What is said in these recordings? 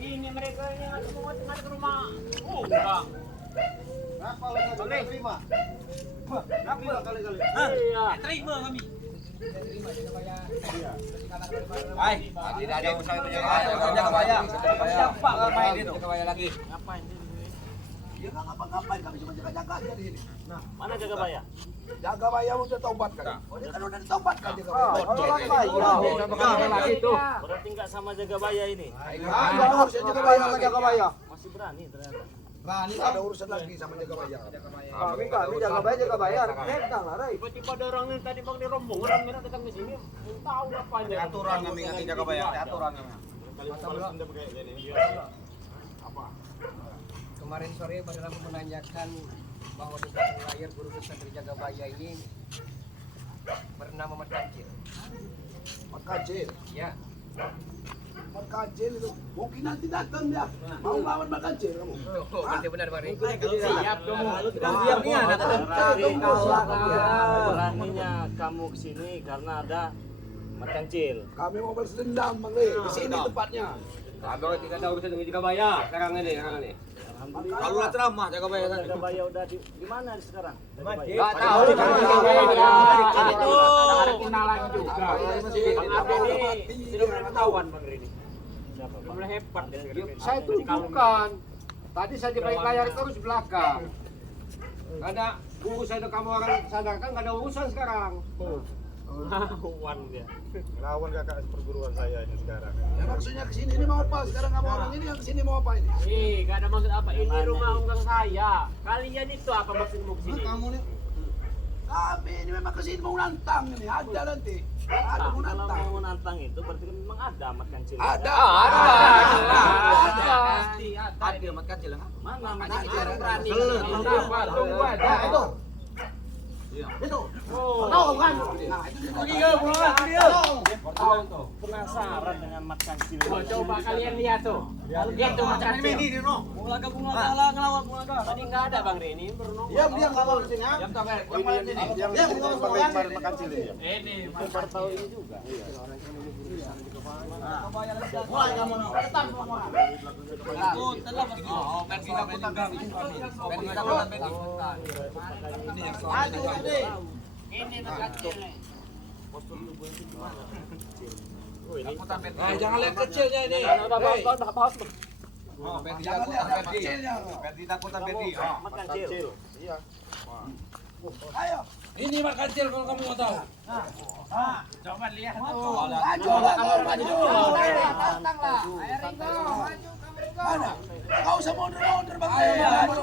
Ini mereka ini mau ke rumah. Enggak. Berapa kali terima? Berapa kali-kali? Iya. Terima kami. Hai, tidak ada usaha itu jaga bayar. Siapa main itu? Jaga bayar lagi. Ngapain di sini? Ya enggak ngapa-ngapain, kami cuma jaga-jaga aja di sini. Nah, Mana jaga bayar? jaga bayar udah taubat kan? Oh, dia kan udah ditaubatkan jaga lagi tuh. Berarti enggak sama jaga bayar ini. Ada urusan jaga bayar sama jaga bayar. Masih berani ternyata. Berani ada urusan lagi sama jaga bayar. Kami jaga bayar. Tentang lah, Rai. Tiba-tiba ada orang yang tadi bang di rombong, orang merah datang ke sini, tahu apa aja. Aturan kami ngasih jaga bayar, aturan kami. Kemarin sore pada menanyakan bahwa di belakang layar guru besar dari jaga bayar ini bernama Mat Kancil. Mat Kancil. Ya. Mat Kancil itu mungkin nanti datang dia. Mau lawan Mat Kancil kamu? Oh, nanti benar Bang. Siap kamu. Beraninya kamu kesini karena ada Mat Kancil. Kami mau balas dendam Bang Le. Di sini tempatnya. Abang tidak ada urusan dengan jaga bayar sekarang ini. Alhamdulillah. Kalau lah ceramah jaga bayar. Jaga bayar udah di mana sekarang? Enggak tahu di kenalan juga. Bang Ade ini sudah pengetahuan Bang Rini. Siapa Bang? Hebat. Saya itu bukan. Tadi saya di balik layar terus belakang. Ada urusan kamu orang sadarkan nggak ada urusan sekarang. Lawan dia. Lawan kakak perguruan saya ini sekarang. Ya maksudnya kesini ini mau apa? Sekarang kamu orang ini yang kesini mau apa ini? Gak ada maksud apa. Ini rumah unggang saya. Kalian itu apa maksudmu kesini? Kamu nih? Kami ini memang kesini mau nantang ini. Ada nanti. Ada mau Kalau nantang. mau menantang itu berarti kan memang ada Mat Kancil. Ada. Ada Mat Kancil enggak? Mana Mat Nah, Kancil? itu berani. Tunggu aja. Itu. Itu. Tahu kan? Nah, itu dia. Tahu tuh. Penasaran dengan Mat Kancil. Oh, coba kalian lihat tuh. Lihat tuh Mat Kancil. Bunglaga ngelawan Bunglaga. Tadi nggak ada Bang Reni baru nongol. Diam kalau di sini. Yang tahu kayak Yang mana sini? Yang Diam kemarin makan cilik ya. ini Baru tahu ini juga. Mulai kamu. Tetap semua. Oh, Ben kita pegang. Ben kita pegang. Ini yang soalnya. Ini Mat Kancil nih. Oh ini. Jangan lihat kecilnya ini. Bahas. Oh, Ben Jangan lihat yang kecilnya. Ben takutan Ben. Mat Kancil. Iya. Ayo. Ini Mat Kancil kalau kamu mau tahu. Coba lihat Maju lah kamu maju. Tantanglah. Ayo Ringo, maju kamu Ringo. Mana? Kau usah mundur Bang. Maju.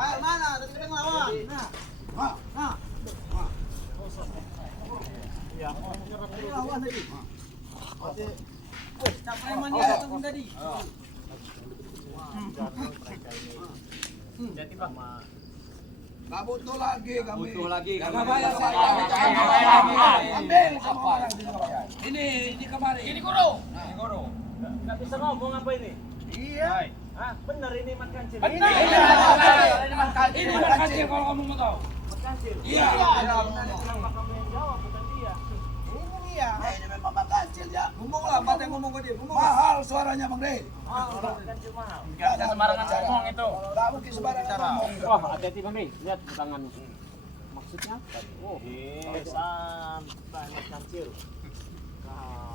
Ayo mana? Tadi kita ngelawan. Nah. Ya. Ini lawan tadi. Capek mania tadi. Jadi Bang Gak butuh lagi kami. Butuh lagi. Jaga bayar saya. Ambil sama orang di jaga bayar. Ini kemarin. Ini guru. Nggak bisa ngomong apa ini? Iya. Hah? Benar ini Mat Kancil. Ini Mat Kancil. Ini Mat Kancil kalau kamu mau tahu. Mat Kancil. Iya. Kenapa kamu yang jawab bukan dia? Ini dia. Ini memang Mat Kancil ya. Ngomong lah, Mat yang ngomong ke dia. Mahal suaranya Bang De. Mat Kancil mahal. Gak ada sembarangan ngomong itu. Gak mungkin sembarangan ngomong. Wah, hati-hati Bang Ri. Lihat tangan. Maksudnya? Oh, santai Mat Kancil.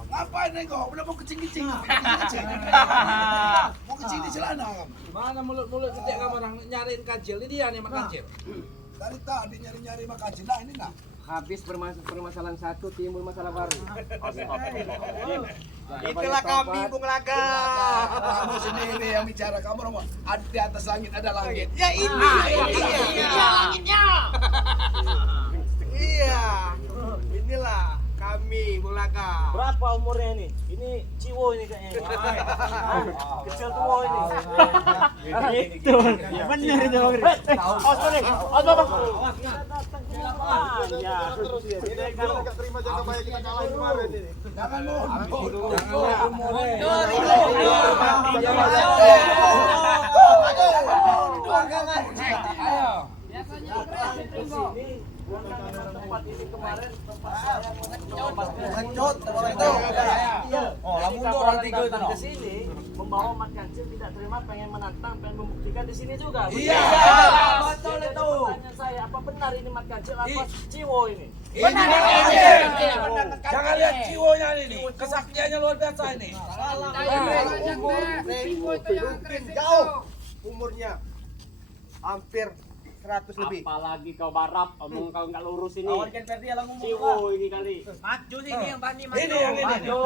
Ngapain nih kok? Udah mau kecing-kecing. Mau kecing di celana kamu. Mana mulut gede kamu orang nyariin Kancil. Ini dia nih Mat Kancil. Dari tadi nyari-nyari Mat Kancil. Nah ini nah. Habis permasalahan satu timbul masalah baru. Itulah kami Bung Laga. Kamu sendiri yang bicara, kamu orang ada di atas langit ada langit. Ya ini. Iya langitnya. Iya. Inilah kami Bung Laga. Berapa umurnya ini? Ini Ciwo ini kayaknya. Kecil tua ini. Gitu. Bener itu Bang Ri. Awas Bang Ri. Awas Bapak. Kita datang ke lapangan. Ya, Ini kalau nggak terima jaga baik kita kalahin kemarin ini. Jangan mundur. tempat ini kemarin tempat saya Ngecut orang itu. Oh, lah mundur orang tiga itu. ke sini membawa Mat Kancil tidak terima, pengen menantang, pengen membuktikan di sini juga. Iya, betul itu. Pertanyaan saya, apa benar ini Mat Kancil apa Ciwo ini? Benar. Jangan lihat ciwonya ini. Kesaktiannya luar biasa ini. Jauh umurnya. Hampir 100 lebih. Apalagi kau barap, omong kau nggak lurus ini. Kawan kan Ferdi yang ngomong. Ciwo ini kali. Maju sih ini yang bani maju. Ini yang ini. Maju.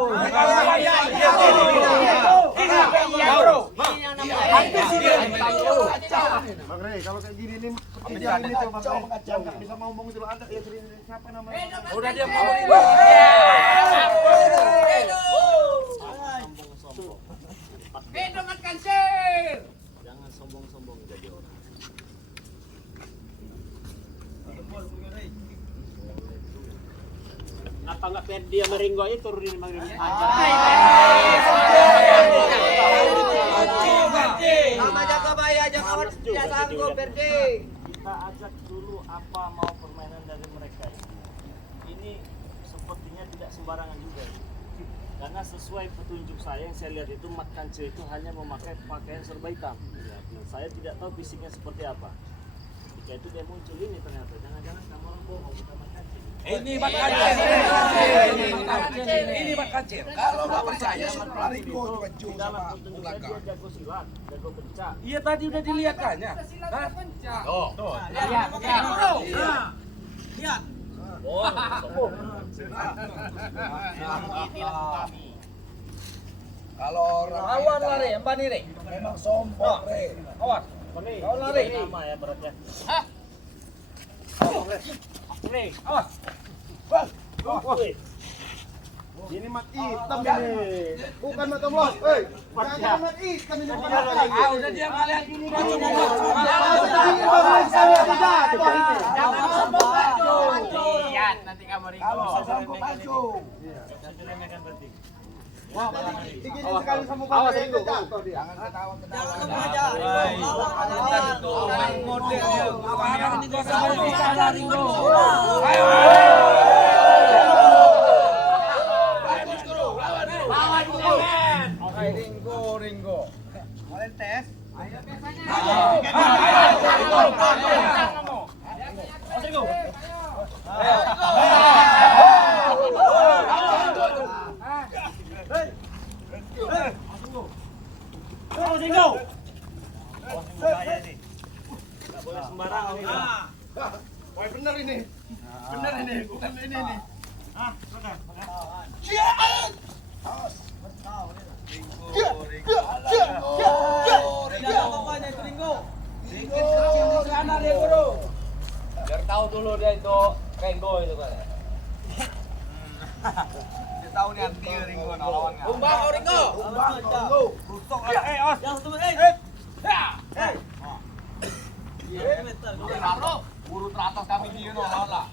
Ini yang namanya. Bang Rey, kalau kayak gini nih, jangan ini tuh Bang Rey. Jangan nggak bisa ngomong itu loh. Anda ya sering siapa namanya? Udah dia mau ini. Bedo Mat Kancil. Jangan sombong-sombong jadi orang. Apa nggak Ferdi sama Ringo aja turunin Bang Ringo aja. Sama jaga bayar aja kawan tidak sanggup Ferdi. Kita ajak dulu apa mau permainan dari mereka ini. Ini sepertinya tidak sembarangan juga. Karena sesuai petunjuk saya yang saya lihat itu Mat Kancil itu hanya memakai pakaian serba hitam. Ya, nah, saya tidak tahu fisiknya seperti apa. Ketika itu dia muncul ini ternyata. Jangan-jangan kamu orang bohong kita Mat Kancil. Ini Mat Kancil. Ini Mat Kancil. Kalau nggak percaya setelah Ringo Keju Dalam sama petunjuk saya dia jago silat, jago pencak. Iya tadi udah dilihat kan ya. Oh. Lihat. Oh, sombong. Kalau orang Lawan lari, yang bani Re. memang sombong, Re. Awas. Nih, Kau lari. nama ya berat ya. Nih, Awas. wih. Ini mat hitam ini. Bukan mat omlos. Jangan mat hitam ini bukan mat hitam. Udah dia kalian gini kan. Lihat nanti kamu Kalau sambung maju. Diremehkan berarti. Digini sekali sama Bang Rey. Jangan ketawa-ketawa. Ringo. Kalian tes. Nggak boleh sembarangan ini. Wah bener ini. Bener ini, bukan ini nih. Biar tahu dulu dia itu Ringo itu kan. Dia tahu nih anti Ringo lawannya. Umbang kau Ringo. Rusuk lah. Awas. Jangan tunggu. Buru teratas kami dia no lawan lah.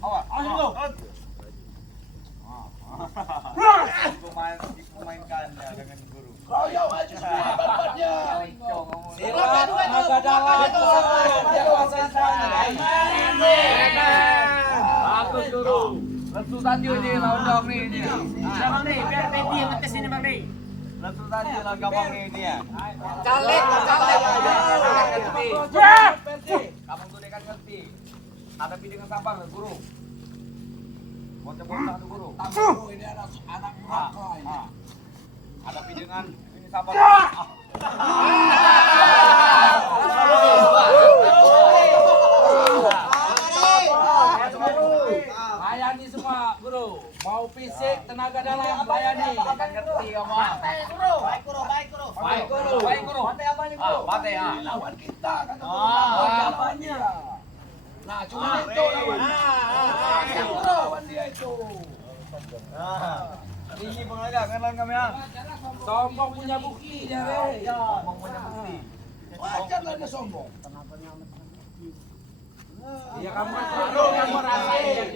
Awas. Ringo. Memainkannya dengan guru. Royo maju semuanya. Naga dalam. Bagus guru. Lesu tadi ini lawan dong nih ini. Bang Ri, biar Ferdi yang ngetes ini Bang Ri. Lesu tadi lawan gampang nih ini ya. Caleg. Kamu tuh dekat ngerti. Hadapi dengan sabar guru. Bocah-bocah tuh guru. Tamu ini anak neraka ini. Hadapi dengan ini sabar. Layani semua guru. Mau fisik, tenaga dalam, layani. Kan ngerti kamu. Baik guru. Baik guru. Bate apa nih guru? Bate ya. Lawan kita kan Ah. lawannya. Nah, cuma itu lawan. Lawan dia itu. Ini pengajar kan kami ya. Sombong punya bukti dia, Re. Sombong punya bukti. Wajar lah dia sombong. Iya kamu kan rasain.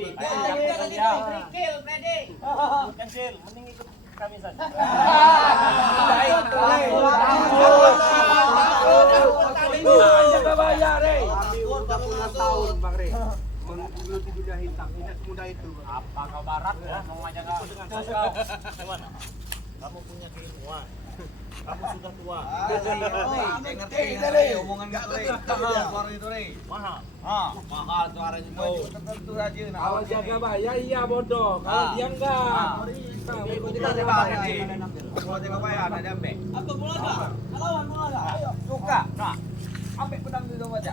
Kancil, mending ikut kami saja. Jaga bayar, Re. 40 tahun Bang Re. Menggeluti dunia hitam, tidak semudah itu. Apa kau barat ya? Mau ngajak kau Dengan saya. Gimana? Kamu punya keilmuan. Kamu sudah tua. omongan Nggak gitu, Re. betul dia. Suara itu, Re. Mahal. Mahal suaranya tuh. Tertentu aja. Kalau jaga bayar iya bodoh, kalau dia enggak. Kita jaga bayar. Kalau jaga bayar ada ambe. Apa bola enggak? Lawan bola enggak? Ayo. Suka. Nah. Ambe pedang dulu aja.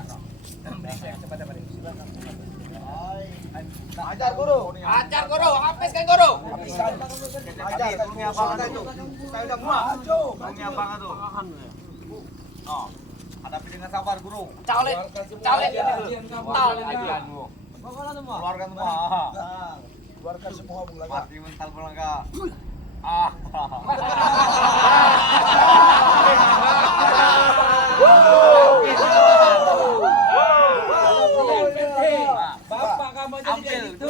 Cepat-cepat. Silakan. Ajar guru. Ajar guru, habiskan guru. Habiskan. Ajar gurunya apa itu? Saya udah muak. Gurunya apa tuh? Oh, hadapi dengan sabar guru. Calet. Ajianmu. Keluarkan semua. Keluarkan semua bulaga. Mati mental belaga. Bapak kamu jadi kayak gitu.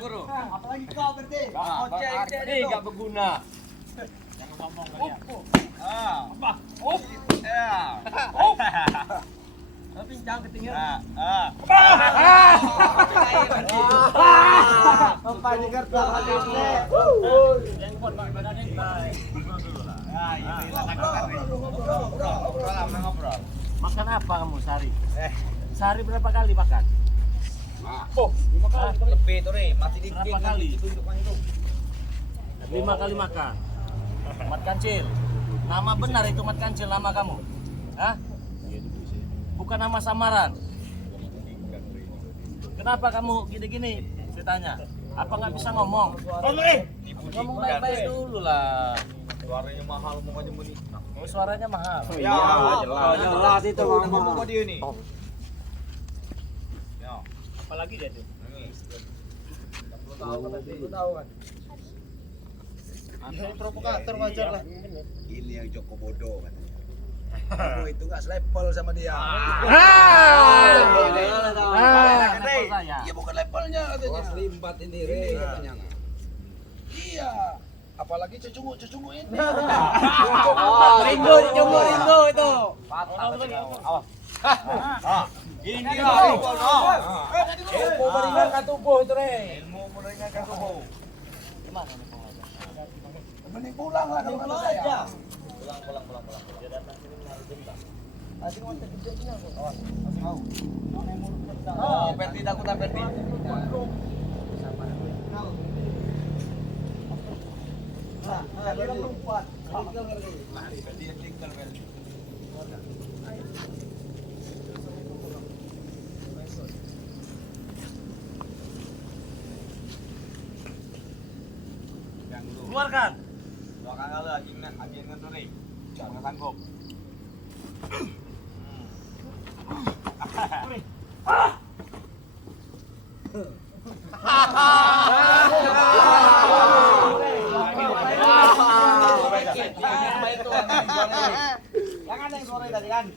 Guru. Apalagi kau berarti. Ini enggak berguna. Jangan ngomong kalian. Pincang ketinggian. Sampai di kertas habisnya. Yang buat badan ini baik. Makan apa kamu sehari? Sehari berapa kali makan? Lebih tuh, Re. Masih dikit. Berapa kali? Tunjukkan itu. 5 kali makan. Mat Kancil. Nama benar itu Mat Kancil nama kamu? Hah? Bukan nama samaran. Kenapa kamu gini-gini? Saya tanya. Apa nggak bisa ngomong? Ngomong baik-baik dulu lah. Suaranya mahal mukanya muni. Oh, suaranya mahal. Ya, jelas itu ngomong kok dia nih. Ya, Apalagi dia tuh? tahu kan. Ini provokator wajar lah. Ini yang Joko bodoh kan. Kamu itu nggak selevel sama dia. Iya bukan levelnya katanya. Limbat ini Re katanya. Iya. Apalagi cucungu ini. Rindu itu. Awas. Ini Ilmu meringankan tubuh itu Re. ilmu meringankan tubuh. Gimana nih pengajar? Mending pulang lah kalau kata saya. Pulang. Dia datang sini menaruh dendam. Asing mau terjadinya kok. Awas, asing mau. Oh, Perti takutan Perti. Keluarkan. Doakan kalau agen ngenturi. Jangan sanggup. Jangan yang sore tadi kan.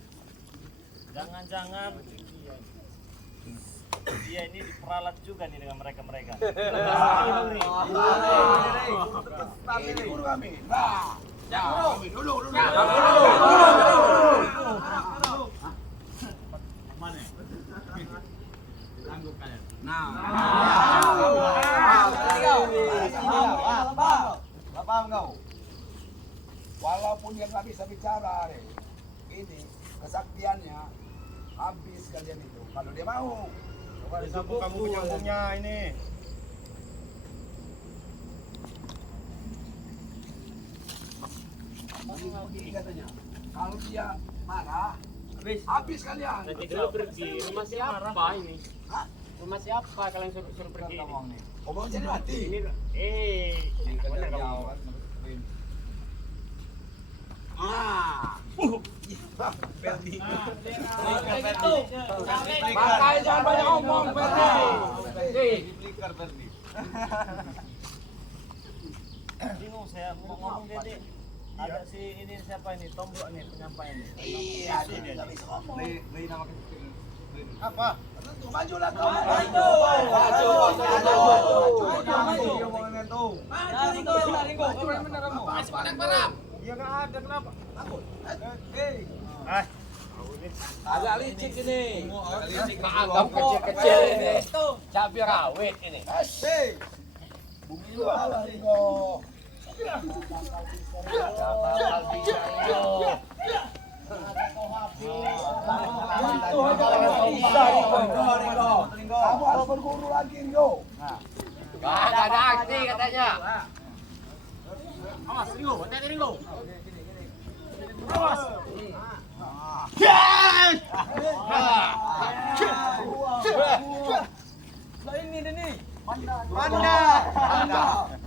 Jangan-jangan dia ini diperalat juga nih dengan mereka-mereka. Ini guru kami. Nah, kami dulu. Paham kau? Walaupun dia nggak bisa bicara, ini kesaktiannya habis kalian itu. Kalau dia mau. Sambung kamu penyambungnya ini. Begini katanya. Kalau dia marah, habis kalian. Nanti dulu pergi. Rumah siapa ini? Hah? Rumah siapa kalian suruh pergi ini? Oh, mau jadi mati. Benar kamu. Makanya jangan banyak ngomong, Perti. Flicker, Perti. Bingung saya mau ngomong Dede. Ada si ini siapa ini? Tombok nih penyampai ini. Iya, dia nggak bisa ngomong. Lei nama kecil. Apa? Maju lah kau. Ya nggak ada kenapa? Agak licik ini. Anggap Kecil-kecil ini. Cabai rawit ini. Asik. Bumi lu ala Ringo. Kamu harus berguru lagi Ringo. Gak ada aksi katanya. Awas Ringo, hati-hati Ringo.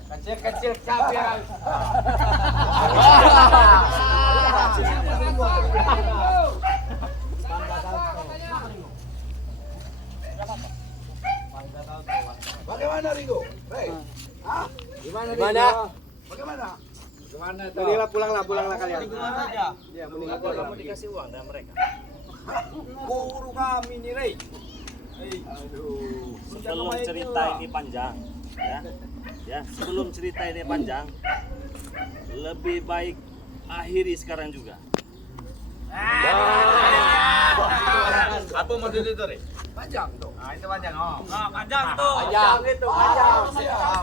Kecil-kecil cabai rawit. Bagaimana Ringo? Hei. Gimana? Bagaimana? Gimana tuh? Pulanglah kalian. Ya, mending Kamu dikasih uang dari mereka. Guru kami nih, Rey. Sebelum cerita ini panjang, ya sebelum cerita ini panjang, lebih baik akhiri sekarang juga. Apa model itu, Rey? Panjang tuh. Nah, itu panjang, oh. Nah, panjang itu. Panjang itu, panjang.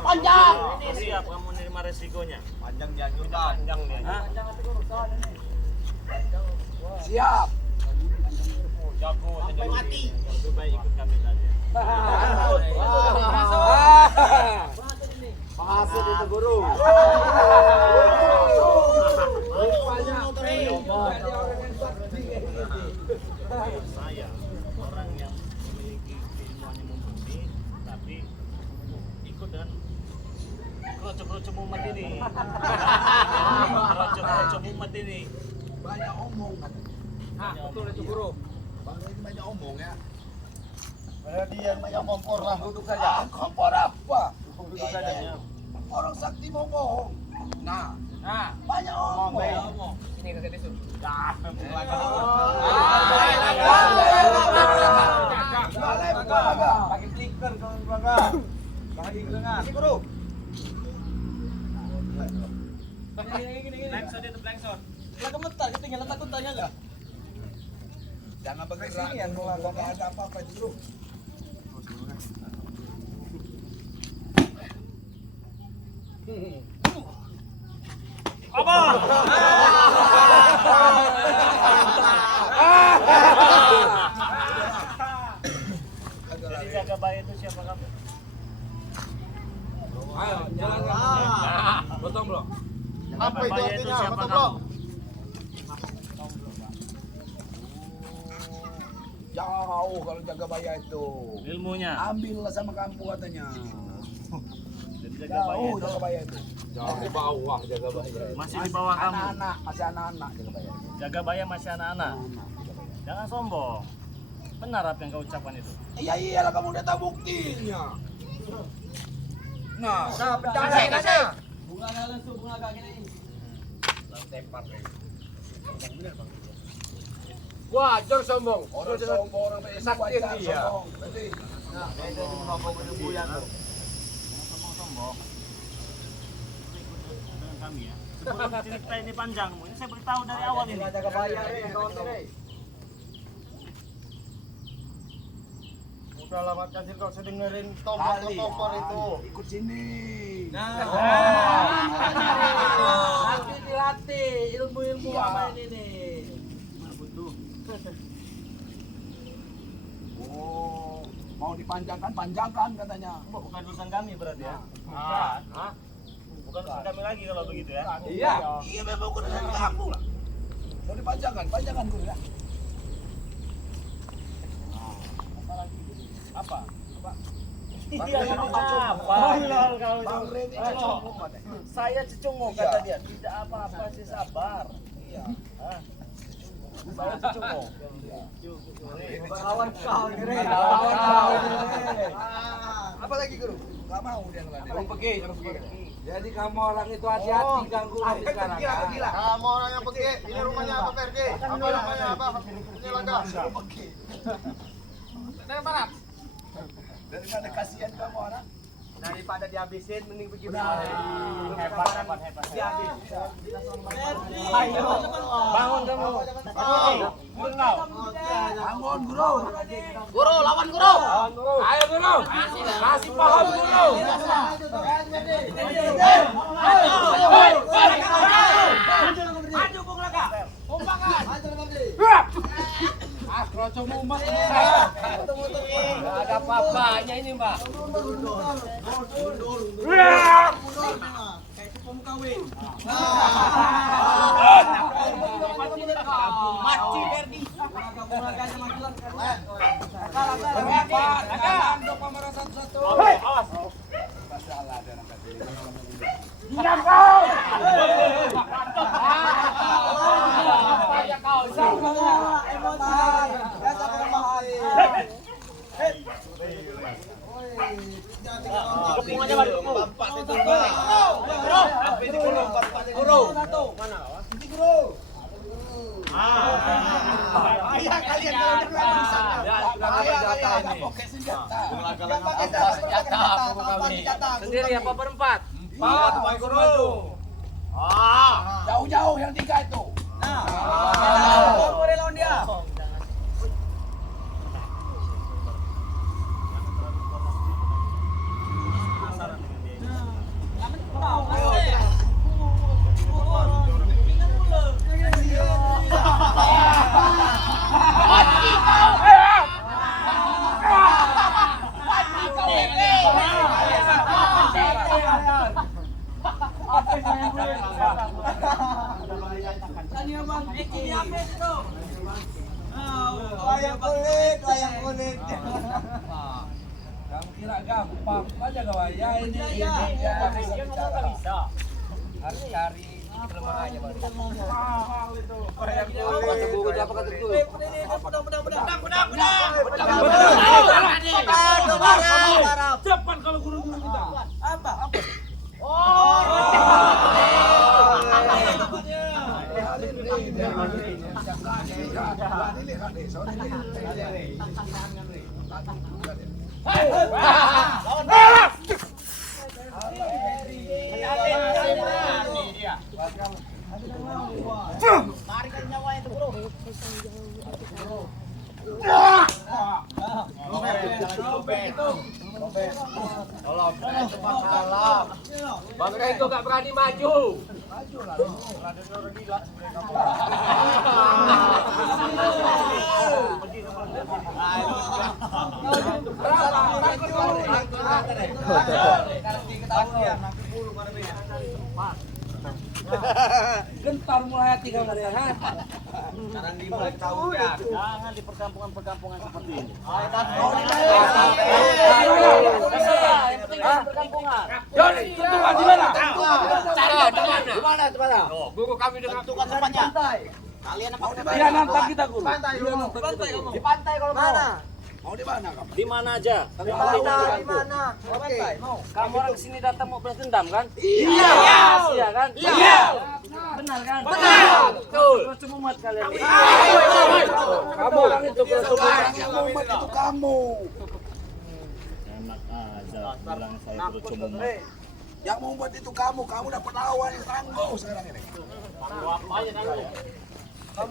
Panjang. Siap kamu menerima resikonya. Panjang jangan panjang nih. Hah? Siap. Jago sampai mati. Lebih baik ikut kami saja. Penghasil itu guru. Saya orang yang memiliki keilmuan yang mumpuni, tapi ikut dengan kroco-kroco mumet ini. Kroco-kroco mumet ini. Banyak omong. Betul itu, Guru. Bang ini banyak omong ya. Dia banyak kompor lah. Duduk saja. Kompor apa? Duduk saja. Orang sakti mau bohong. Nah, Nah, banyak omong. ini kagak tisu. Pakai flicker kalau bangga. Pakai gelengan. Ini, Guru. Blackshot itu blackshot. Jangan bergerak dulu, nggak ada apa-apa itu bro. Jadi jaga bayi itu siapa kamu? Ayo, jalan. Potong, Bro. Apa itu Bayi artinya? siapa Betul, kamu? Bro? Jauh kalau jaga bayar itu. Ilmunya. Ambillah sama kamu katanya. Jadi jaga bayi Jauh itu jaga bayar itu. Jauh bawah jaga bayar. masih di bawah kamu. Anak-anak, masih anak-anak jaga bayar. Jaga bayi masih anak-anak. Jangan sombong. Benar apa yang kau ucapkan itu? Iya iyalah kamu udah tahu buktinya. Nah, Pedang aja. Wajar sombong. orang sombong orang berilmu Sakti wajar dia. sombong. Berarti, nah, Sombong. Ikut dengan kami ya. Sebelum cerita ini panjang, ini saya beritahu dari awal ini. Jaga bayar, kawan Rey. Udah lama kasih kau sedengerin kali tombol itu. ikut sini. Nanti dilatih ilmu-ilmu apa ini nih. Oh, mau dipanjangkan, panjangkan katanya. Bukan urusan kami berarti ya. Hah? Bukan urusan kami lagi kalau begitu ya. Iya. Iya memang udah kamu lah. Mau dipanjangkan, panjangkan dulu ya. Apa? Iya, apa? Bang Ren ini cocok banget. Saya cecunguk kata dia. Tidak apa-apa sih sabar. Iya. Hah? Saya cecunguk. Lawan kau, Rey. Apa lagi guru? Nggak mau dia ngeladeni. Jangan pergi. Jadi kamu orang itu hati-hati ganggu ini sekarang. Gila. Kamu orang yang pergi. Ini rumahnya apa Pergi? Apa rumahnya apa? Ini laga. Dari mana? Daripada kasihan kamu orang. Daripada dihabisin mending pergi. Hebat. Dihabis. Bangun kamu. Bangun, Guru. Guru, lawan guru. Ayo guru. Kasih paham guru. Maju Bung Laka. Umpangan. Kroco mumat. Ada apa-apanya ini, Mbak. Mati Berdi. Ayah kalian kalau udah bisa. Ayah pakai senjata. Sendiri apa berempat? Empat, Guru. Jauh-jauh yang 3 itu. Kamu lawan dia. Layang kulit. Kamu kira gampang aja gawaya ini. Harus cari kelemahannya baru. Cepat kalau guru-guru kita. Apa? Bangka itu gak berani maju. Gentar mulai hati kamu ya. Sekarang dimulai tahu ya. Jangan di perkampungan seperti ini. Yang penting di perkampungan. Joni, tentukan di mana? Cari di mana? Guru kami dengan Tentukan tempatnya. Kalian mau di dia nantang kita guru. Di pantai kalau mau. Mau di mana kamu? Di mana aja? Kami Di penting mana? di Di mana? Oke. Kamu orang sini datang mau balas dendam kan? Iya. Iya kan? Iya. Benar kan? Benar. Betul. Terus cuma muat kalian. Kamu orang itu Yang mau buat itu kamu. Enak aja bilang saya terus cuma muat. Yang mau buat itu kamu. Kamu dapat lawan yang tangguh sekarang ini. Apa aja kan? Mana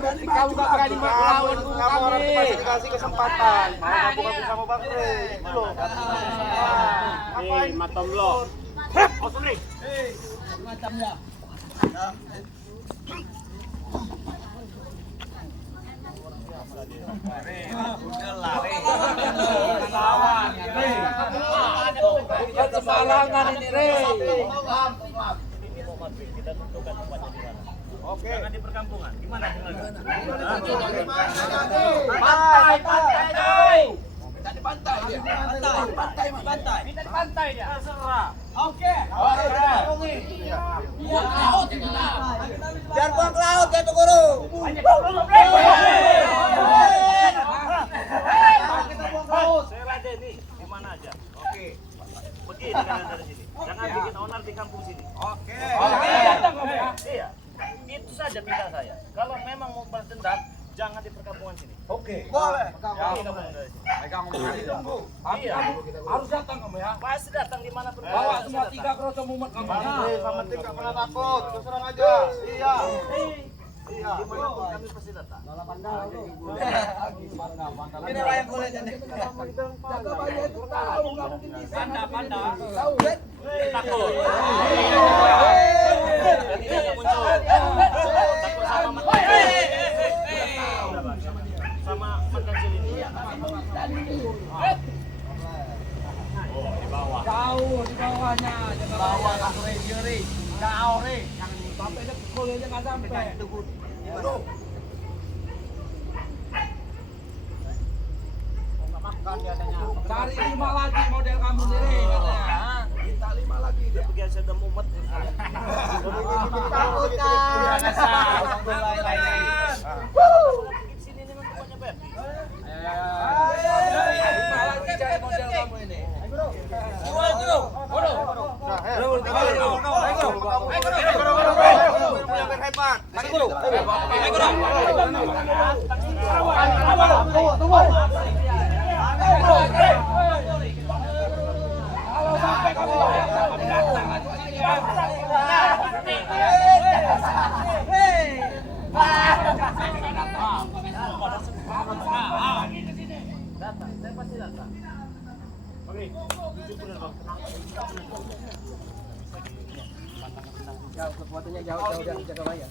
bukti kamu gak berani melawan guru kami? Kasih kesempatan. Mana bukan bisa mau Bang Re. Itu loh. Hei, matom lo. Oh, sorry. Sembarangan ini, Rey. Kita tentukan tempatnya di mana. Oke. Jangan di perkampungan. Gimana? Pantai. Minta di pantai dia. Pantai, Mas. Minta di pantai dia. Terserah. Oke. Jangan buang ke laut ya tuh guru. Saya ladeni di mana aja. Oke. Pergi di kanan dari sini. Jangan bikin onar di kampung sini. Oke. Iya. Itu saja minta saya. Kalau memang mau balas dendam, jangan di perkampungan sini. Oke. Boleh. Pergi kamu dari sini. Pegang ngomong tunggu. Iya. Harus datang kamu ya. Pasti datang di mana pun. Bawa semua 3 keroco mumet kamu. Sama penting gak pernah takut. Terus terang aja. Iya. Iya. Dimanapun kami pasti datang. Ini lah yang boleh jadi. Jaga banyak itu tahu nggak mungkin bisa. Panda. Tahu kan? Takut. Jadi dia muncul. Takut sama makan. Sama makan kecil ini. Oh, di bawah. Jauh di bawahnya. Jaga bawah langsung jeri. Jauh re. Sampai dia kuliahnya nggak sampai. Cari 5 lagi model kamu sendiri katanya. Minta 5 lagi Dia dia. pergi aja ada mumet. Takut kan. Pergi di sini ini memang pokoknya Berti. 5 lagi cari model kamu ini. Datang, saya pasti datang. Oke, jujur bener bang. Jauh, kekuatannya jauh dari Jaga Bayar.